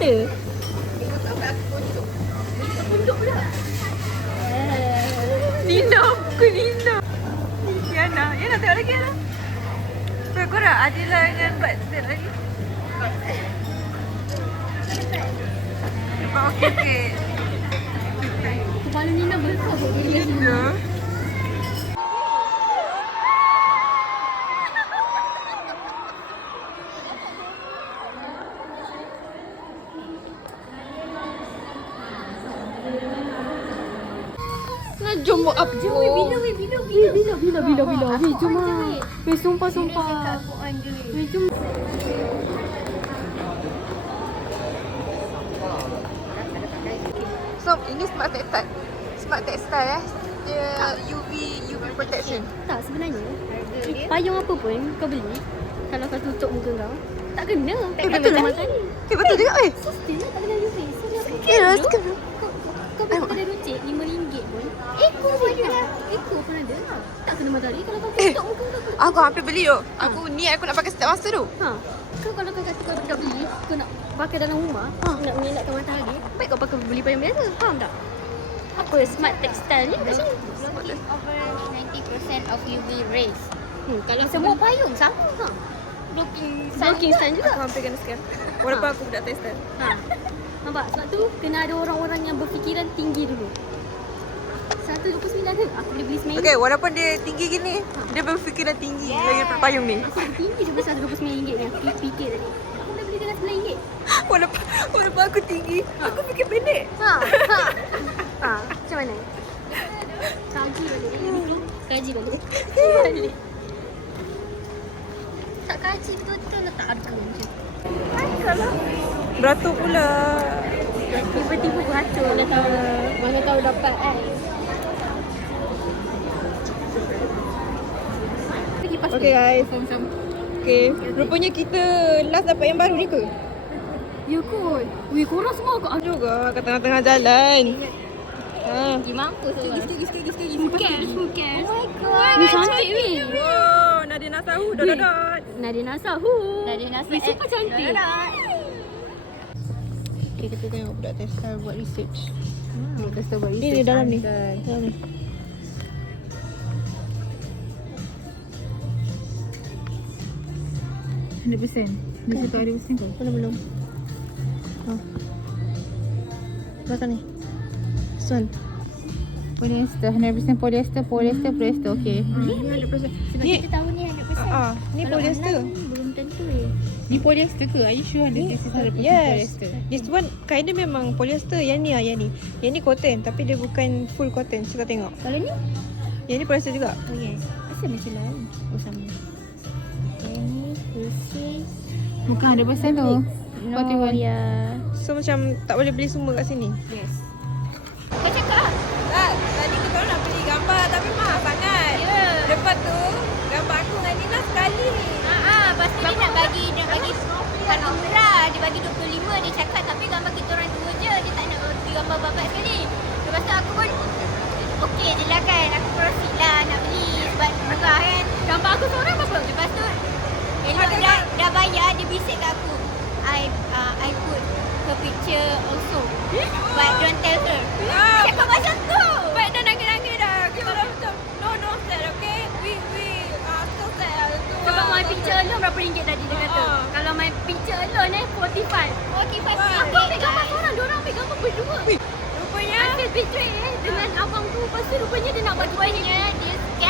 kita. Nina, bukan Nina. Yana tengok lagi Yana. Korang Adila dengan Bat tengok lagi. Okey. Kepala Nina besar kot. Nina. Jom buat apa? Bila. Weh, jom lah. Weh, sumpah. Weh, jom. So, ini Smart Textile Dia UV protection. Tak, sebenarnya payung apa pun kau beli, kalau kau tutup muka kau, tak kena. Betul lah. Betul juga Sustain lah, tak kena UV. So, kau beli kedai runcit RM5 pun, Eko pun ada. Tak kena matahari kalau kau tutup muka kau. Aku hampir beli tu. Aku niat aku nak pakai setiap masa tu. Kau kalau kau kata kau nak beli, kau nak pakai dalam rumah, nak mengelakkan matahari, baik kau pakai beli payung biasa. Faham tak? Apa Smart Textile ni kat sini? Blocking over 90% of UV rays. Kalau semua payung sama. Blocking sun juga. Aku hampir kena scam. Walaupun aku budak textile. Nampak? Sebab tu kena ada orang-orang yang berfikiran tinggi dulu. 129 ke? Aku boleh beli RM9. Okay, walaupun dia tinggi gini, dia berfikiran tinggi lagi daripada payung ni. Aku tinggi juga RM129 yang fikir tadi. Aku boleh beli dengan RM9. Walaupun aku tinggi, aku fikir pendek. Macam mana? Kaji balik. Tak kaji betul-betul letak harga macam tu. Beratur pula. Tiba-tiba beratur. Mana tahu dapat kan. Okay guys. Okay, rupanya kita last dapat yang baru ni ke? Ya kot. Weh, korang semua kat ada. Juga kat tengah-tengah jalan. Pergi mampus tu. Who cares? Oh my god. Ni cantik weh. Wow, Nadia Nasahu. Nadia Nasahu. Nadia Weh, super cantik. Okay, kita tengok budak textile buat research. Kita buat Ni dalam ni. 100%. Di situ ada mesin ke? Belum. Belakang ni. Sun. Polyester, 100% polyester, okey. Sebab Ni- kita tahu ni 100%. Ni Kalau polyester. online belum tentu Ni polyester ke? Are you sure 100% Yes. polyester? This one kind dia memang polyester. Yang ni cotton tapi dia bukan full cotton. Cuba tengok. Kalau ni? Yang ni polyester juga. Oh yes. Asal macam lain? Oh sama. Yang ni khusus. Bukan 100% tu. Kau tengok. So macam tak boleh beli semua kat sini. Yes. Kau cakap? Tak, tadi kita orang nak beli gambar tapi mahal sangat. Ya. Lepas tu gambar aku dengan Nina sekali ni. Lepas tu dia nak bagi kan murah. Dia bagi 25. Dia cakap tapi gambar kita orang dua je. Dia tak nak bagi gambar babat sekali. Lepas tu aku pun okey je lah kan. Aku proceed lah nak beli sebab murah kan. Gambar aku seorang berapa? Lepas tu elok dah bayar. Dia bisik kat aku. I put her picture also. But don't tell her. Cakap macam tu. Baik dah nangis-nangis dah. Kita orang macam no sad, okay? We so sad. Sebab my picture alone berapa ringgit tadi dia kata. Kalau my picture alone 45. Okay, Aku ambil gambar seorang, diorang ambil gambar berdua. Rupanya I feel betrayed dengan abang tu. Lepas tu rupanya dia nak bagi Rupanya dia scam